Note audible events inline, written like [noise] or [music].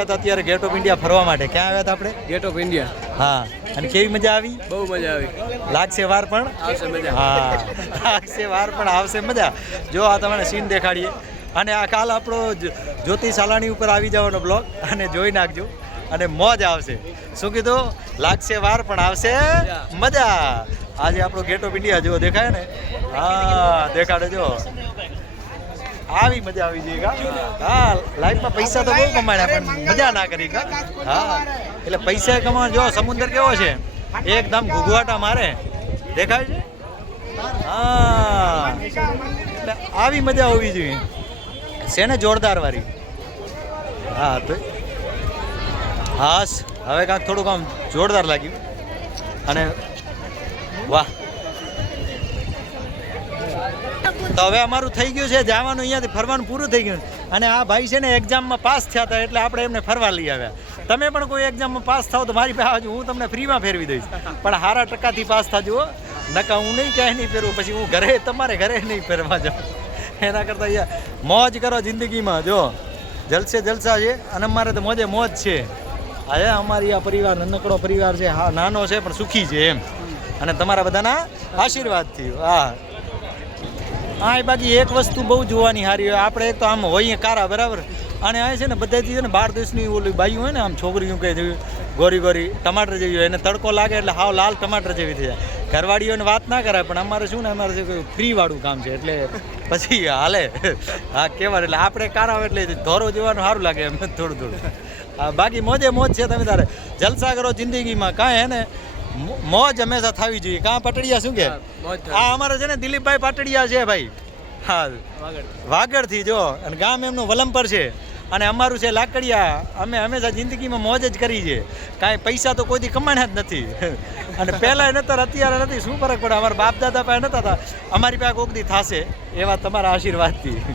આવ્યા અત્યારે gate of India ફરવા માટે. ક્યાં આવ્યા હતા આપણે? ગેટ ઓફ ઇન્ડિયા હા. અને કેવી મજા આવી? બહુ મજા આવી. લાગશે વાર પણ? આવશે મજા. હા. લાગશે વાર પણ આવશે મજા. જો આ તમને સીન દેખાડીએ. અને આ કાલ આપણો જ્યોતિ સાલાણી ઉપર આવી જવાનો બ્લોગ અને જોઈ નાખજો. અને મોજ આવશે. શું કીધું? લાગશે વાર પણ આવશે મજા. આજે આપણો ગેટ ઓફ ઇન્ડિયા જો દેખાય ને? હા દેખાડે જો. આવી મજા આવી જઈ હા લાઈફમાં પૈસા તો બહુ કમાણ્યા પણ મજા ના કરી હા, એટલે પૈસા કમાવા જો સમુદ્ર કેવો છે? એકદમ ઘૂઘવાટા મારે. દેખાય છે? હા. આવી મજા હોવી જોઈએ. છે ને જોરદાર વાળી હા, તો હાસ, હવે કાંઈક થોડુંક આમ જોરદાર લાગ્યું. અને વાહ. તો હવે અમારું થઈ ગયું છે, જવાનું અહીંયાથી ફરવાનું પૂરું થઈ ગયું અને આ ભાઈ છે ને એક્ઝામમાં પાસ થયા હતા એટલે આપણે એમને ફરવા લઈ આવ્યા. તમે પણ કોઈ એક્ઝામમાં પાસ થાવ તો મારી પાસે આવજો, હું તમને ફ્રીમાં ફેરવી દઈશ. પણ સારા ટકાથી પાસ થજો નકા હું નહીં ક્યાંય નહીં ફેરવું, પછી હું ઘરે, તમારે ઘરે નહીં ફેરવા જાઉં. એના કરતાં અહીંયા મોજ કરો જિંદગીમાં, જો. જલસે જલસા છે, અને અમારે તો મોજે મોજ છે. અરે અમારી આ પરિવાર, નાનકડો પરિવાર છે, હા, નાનો છે, પણ સુખી છે એમ. અને તમારા બધાના આશીર્વાદથી હા હા એ બાકી એક વસ્તુ બહુ જોવાની સારી હોય. આપણે એક તો આમ હોઈએ કારા બરાબર. અને આ છે ને બધાથી છે ને બાર દેશની ઓલી બાઈઓ હોય ને આમ છોકરીઓ કહે ગોરી ગોરી ટમાટર જેવી હોય, એને તડકો લાગે એટલે હાવ લાલ ટમાટર જેવી થઈ જાય. ઘરવાળીઓને વાત ના કરાય, પણ અમારે શું ને અમારે ફ્રીવાળું ફ્રી વાળું કામ છે એટલે પછી હાલે. હા, કહેવાય એટલે આપણે કારા હોય એટલે ધોરો જોવાનું સારું લાગે એમ થોડું થોડું. હા, બાકી મોજે મોજ છે તમે તારે. જલસા કરો જિંદગીમાં. કાંઈ હે ને મોજ હંમેશા થવી જોઈએ. કાં પટડિયા શું કે. આ અમારે છે ને દિલીપભાઈ પાટડિયા છે ભાઈ. હા. વાગડથી. જો. અને ગામ એમનું વલમપર છે. અને અમારું છે લાકડિયા. અમે હંમેશા જિંદગીમાં મોજ જ કરી છે. કાંઈ પૈસા તો કોઈથી કમાણ્યા જ નથી. [laughs] અને પહેલાં નતર અત્યારે નથી. શું ફરક પડે? અમારા બાપ દાદા પાસે નતા હતા. અમારી પાસે કોક દી થશે એવા તમારા આશીર્વાદથી.